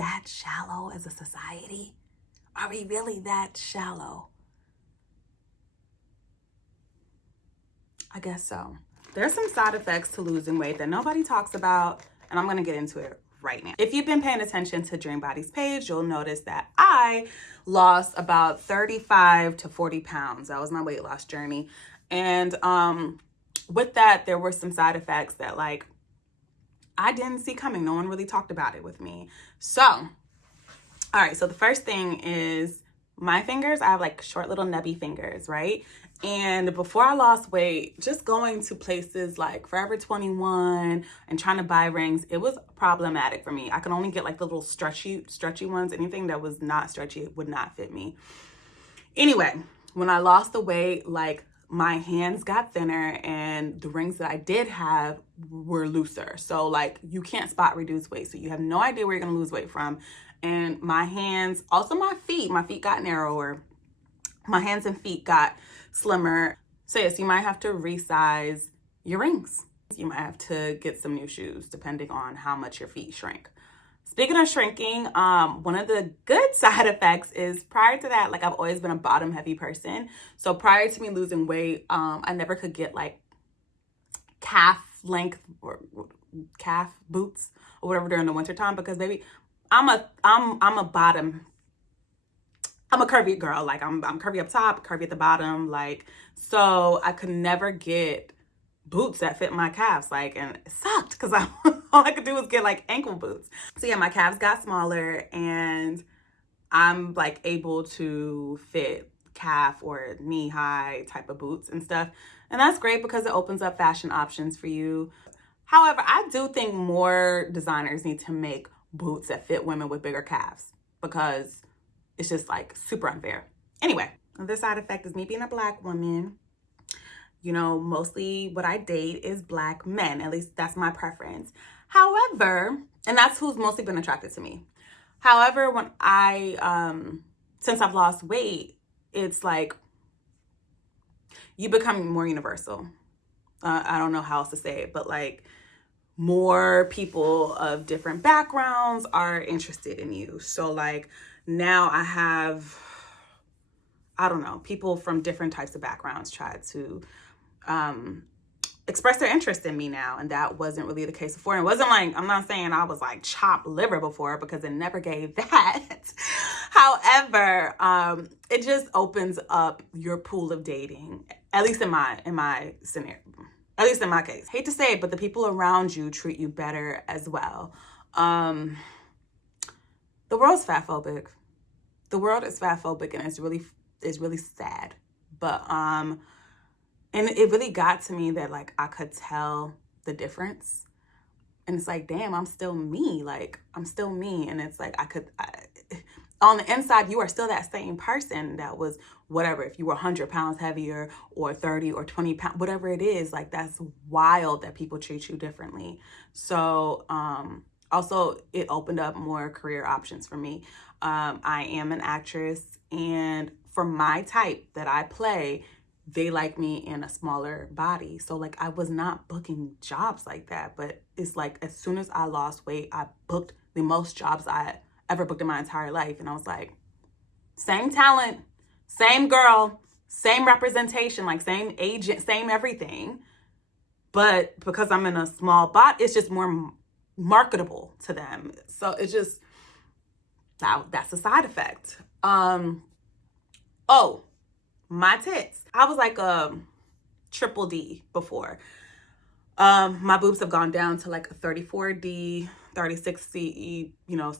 that shallow as a society? Are we really that shallow? I guess so. There's some side effects to losing weight that nobody talks about, and I'm gonna get into it right now. If you've been paying attention to Dream Body's page, you'll notice that I lost about 35 to 40 pounds. That was my weight loss journey. And with that, there were some side effects that like I didn't see coming. No one really talked about it with me. So, all right, so the first thing is my fingers. I have like short little nubby fingers, right? And before I lost weight, just going to places like Forever 21 and trying to buy rings, it was problematic for me. I could only get like the little stretchy ones. Anything that was not stretchy would not fit me. Anyway, when I lost the weight, like my hands got thinner and the rings that I did have were looser. So like you can't spot reduce weight. So you have no idea where you're gonna lose weight from. And my hands, also my feet got narrower. My hands and feet got slimmer. So yes, you might have to resize your rings. You might have to get some new shoes depending on how much your feet shrink. Speaking of shrinking, one of the good side effects is prior to that, like I've always been a bottom heavy person. So prior to me losing weight, I never could get like calf length or calf boots or whatever during the winter time because baby, I'm a curvy girl. Like I'm curvy up top, curvy at the bottom. Like, so I could never get boots that fit my calves. Like, and it sucked because all I could do was get like ankle boots. So yeah, my calves got smaller and I'm like able to fit calf or knee high type of boots and stuff. And that's great because it opens up fashion options for you. However, I do think more designers need to make boots that fit women with bigger calves because it's just like super unfair. Anyway, the side effect is me being a Black woman. You know, mostly what I date is Black men. At least that's my preference. However, and that's who's mostly been attracted to me. However, when since I've lost weight, it's like you become more universal. I don't know how else to say it, but like more people of different backgrounds are interested in you. So like now I have, I don't know, people from different types of backgrounds try to express their interest in me now. And that wasn't really the case before. It wasn't like, I'm not saying I was like chopped liver before because it never gave that. However, it just opens up your pool of dating, at least in my scenario. At least in my case. Hate to say it, but the people around you treat you better as well. The world's fat phobic. The world is fat phobic and it's really sad. But and it really got to me that like I could tell the difference. And it's like, damn, I'm still me. Like I'm still me. And it's like on the inside, you are still that same person that was whatever, if you were 100 pounds heavier or 30 or 20 pounds, whatever it is, like that's wild that people treat you differently. So also it opened up more career options for me. I am an actress and for my type that I play, they like me in a smaller body. So like I was not booking jobs like that, but it's like as soon as I lost weight, I booked the most jobs I ever booked in my entire life. And I was like, same talent, same girl, same representation, like same agent, same everything. But because I'm in a small body, it's just more marketable to them. So it's just, that's a side effect. Oh, my tits. I was like a triple D before. My boobs have gone down to like a 34D, 36C, you know,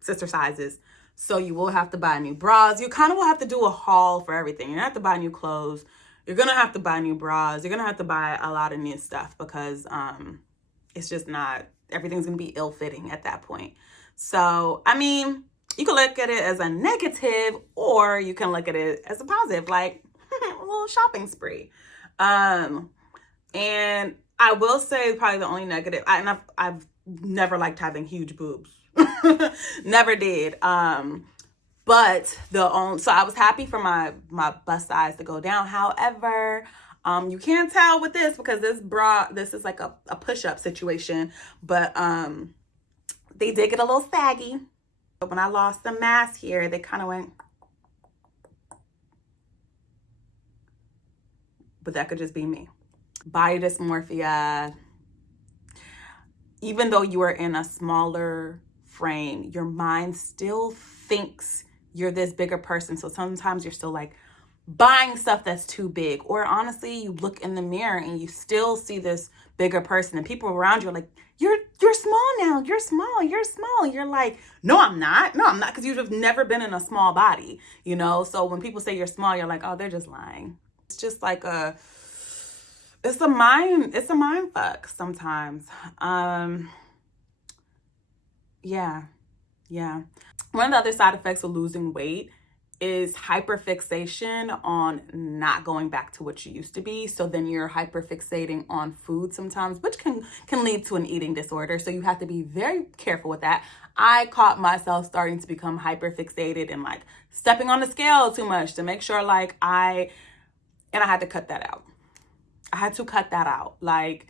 sister sizes. So you will have to buy new bras. You kind of will have to do a haul for everything. You're gonna have to buy new clothes. You're gonna have to buy new bras. You're gonna have to buy a lot of new stuff because it's just not, everything's gonna be ill-fitting at that point. So, I mean, you can look at it as a negative or you can look at it as a positive, like a little shopping spree. And I will say probably the only negative, I've never liked having huge boobs. Never did. But so I was happy for my bust size to go down. However, you can't tell with this because this is like a push-up situation, but They did get a little saggy. But when I lost the mass here, they kind of went. But that could just be me. Body dysmorphia. Even though you are in a smaller frame, your mind still thinks you're this bigger person. So sometimes you're still like buying stuff that's too big. Or honestly, you look in the mirror and you still see this bigger person, and people around you are like, you're small now. You're small. You're small. You're like, no, I'm not. No, I'm not. Because you've never been in a small body, you know? So when people say you're small, you're like, oh, they're just lying. It's just like it's a mind fuck sometimes. Yeah. One of the other side effects of losing weight is hyperfixation on not going back to what you used to be. So then you're hyperfixating on food sometimes, which can lead to an eating disorder. So you have to be very careful with that. I caught myself starting to become hyperfixated and like stepping on the scale too much to make sure like I had to cut that out. I had to cut that out. Like,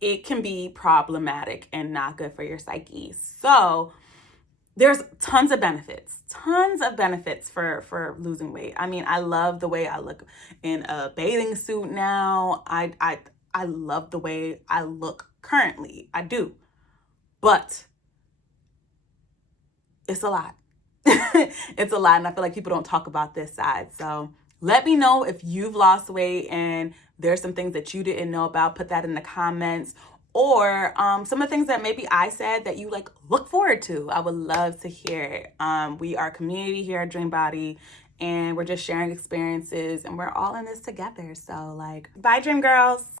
it can be problematic and not good for your psyche. So there's tons of benefits for losing weight. I mean, I love the way I look in a bathing suit now. I love the way I look currently. I do. But it's a lot. It's a lot. And I feel like people don't talk about this side. So let me know if you've lost weight and there's some things that you didn't know about. Put that in the comments. Or some of the things that maybe I said that you like look forward to. I would love to hear it. We are a community here at Dream Body, and we're just sharing experiences, and we're all in this together. So like, bye, Dream Girls.